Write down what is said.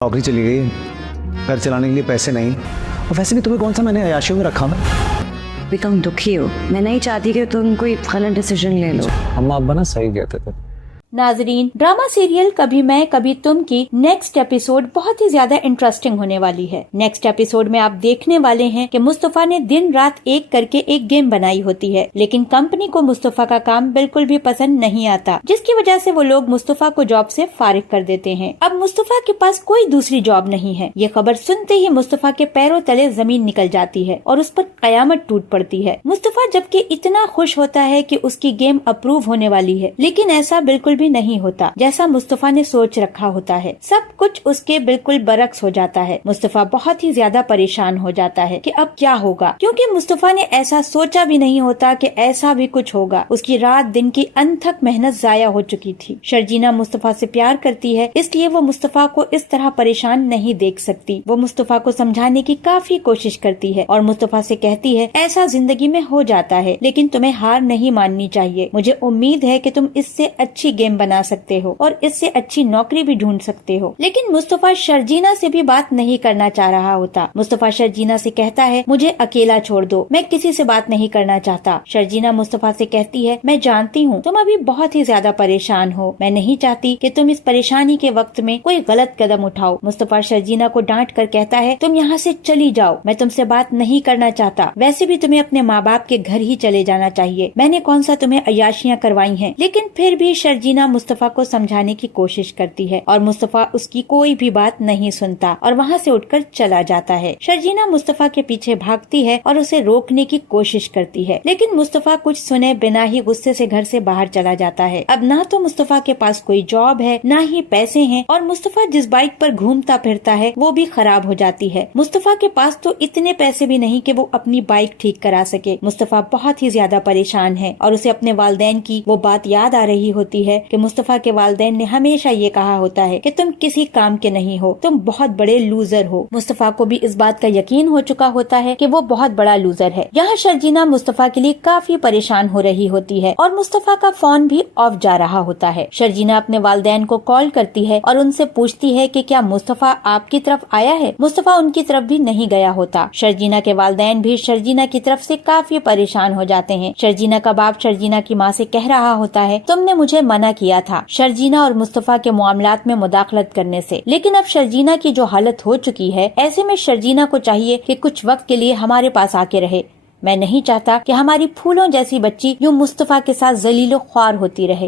नौकरी चली गई, घर चलाने के लिए पैसे नहीं, और वैसे भी तुम्हें कौन सा मैंने अय्याशियों में रखा मैं। भी तुम दुखी हो, मैं नहीं चाहती कि तुम कोई गलत डिसीजन ले लो। अम्मा अब्बा ना सही कहते थे। नाजरीन, ड्रामा सीरियल कभी मैं कभी तुम की नेक्स्ट एपिसोड बहुत ही ज्यादा इंटरेस्टिंग होने वाली है। नेक्स्ट एपिसोड में आप देखने वाले हैं कि मुस्तफा ने दिन रात एक करके एक गेम बनाई होती है, लेकिन कंपनी को मुस्तफा का काम बिल्कुल भी पसंद नहीं आता, जिसकी वजह से वो लोग मुस्तफा को जॉब से फारिग कर देते हैं। अब मुस्तफा के पास कोई दूसरी जॉब नहीं है। ये खबर सुनते ही मुस्तफा के पैरों तले जमीन निकल जाती है और उस पर कयामत टूट पड़ती है। मुस्तफा जबकि इतना खुश होता है कि उसकी गेम अप्रूव होने वाली है, लेकिन ऐसा बिल्कुल भी नहीं होता जैसा मुस्तफा ने सोच रखा होता है। सब कुछ उसके बिल्कुल बरक्स हो जाता है। मुस्तफा बहुत ही ज्यादा परेशान हो जाता है कि अब क्या होगा, क्योंकि मुस्तफा ने ऐसा सोचा भी नहीं होता कि ऐसा भी कुछ होगा। उसकी रात दिन की अनथक मेहनत जाया हो चुकी थी। शर्जीना मुस्तफा से प्यार करती है, इसलिए वो मुस्तफा को इस तरह परेशान नहीं देख सकती। वो मुस्तफा को समझाने की काफी कोशिश करती है और मुस्तफा से कहती है ऐसा जिंदगी में हो जाता है, लेकिन तुम्हें हार नहीं माननी चाहिए। मुझे उम्मीद है कि तुम इससे अच्छी गेम बना सकते हो और इससे अच्छी नौकरी भी ढूंढ सकते हो। लेकिन मुस्तफा शर्जीना से भी बात नहीं करना चाह रहा होता। मुस्तफा शर्जीना से कहता है मुझे अकेला छोड़ दो, मैं किसी से बात नहीं करना चाहता। शर्जीना मुस्तफा से कहती है मैं जानती हूँ तुम अभी बहुत ही ज्यादा परेशान हो, मैं नहीं चाहती कि तुम इस परेशानी के वक्त में कोई गलत कदम उठाओ। मुस्तफा शर्जीना को डांट कर कहता है तुम यहाँ से चली जाओ, मैं तुमसे बात नहीं करना चाहता। वैसे भी तुम्हें अपने माँ बाप के घर ही चले जाना चाहिए, मैंने कौन सा तुम्हें अय्याशियाँ करवाई हैं। लेकिन फिर भी शर्जीना मुस्तफा को समझाने की कोशिश करती है और मुस्तफा उसकी कोई भी बात नहीं सुनता और वहाँ से उठकर चला जाता है। शर्जीना मुस्तफा के पीछे भागती है और उसे रोकने की कोशिश करती है, लेकिन मुस्तफा कुछ सुने बिना ही गुस्से से घर से बाहर चला जाता है। अब ना तो मुस्तफा के पास कोई जॉब है, ना ही पैसे हैं, और मुस्तफा जिस बाइक पर घूमता फिरता है वो भी खराब हो जाती है। मुस्तफा के पास तो इतने पैसे भी नहीं कि वो अपनी बाइक ठीक करा सके। मुस्तफा बहुत ही ज्यादा परेशान है और उसे अपने वालिदैन की वो बात याद आ रही होती है कि मुस्तफा के वालिदैन ने हमेशा ये कहा होता है कि तुम किसी काम के नहीं हो, तुम बहुत बड़े लूजर हो। मुस्तफा को भी इस बात का यकीन हो चुका होता है कि वो बहुत बड़ा लूजर है। यहाँ शर्जीना मुस्तफा के लिए काफी परेशान हो रही होती है और मुस्तफा का फोन भी ऑफ जा रहा होता है। शर्जीना अपने वालिदैन को कॉल करती है और उनसे पूछती है कि क्या मुस्तफा आपकी तरफ आया है। मुस्तफा उनकी तरफ भी नहीं गया होता। शर्जीना के वालिदैन भी शर्जीना की तरफ से काफी परेशान हो जाते हैं। शर्जीना का बाप शर्जीना की माँ से कह रहा होता है तुमने मुझे मना किया था शर्जीना और मुस्तफा के मामलात में मुदाखलत करने से, लेकिन अब शर्जीना की जो हालत हो चुकी है, ऐसे में शर्जीना को चाहिए कि कुछ वक्त के लिए हमारे पास आके रहे। मैं नहीं चाहता कि हमारी फूलों जैसी बच्ची यूं मुस्तफा के साथ जलीलो ख्वार होती रहे।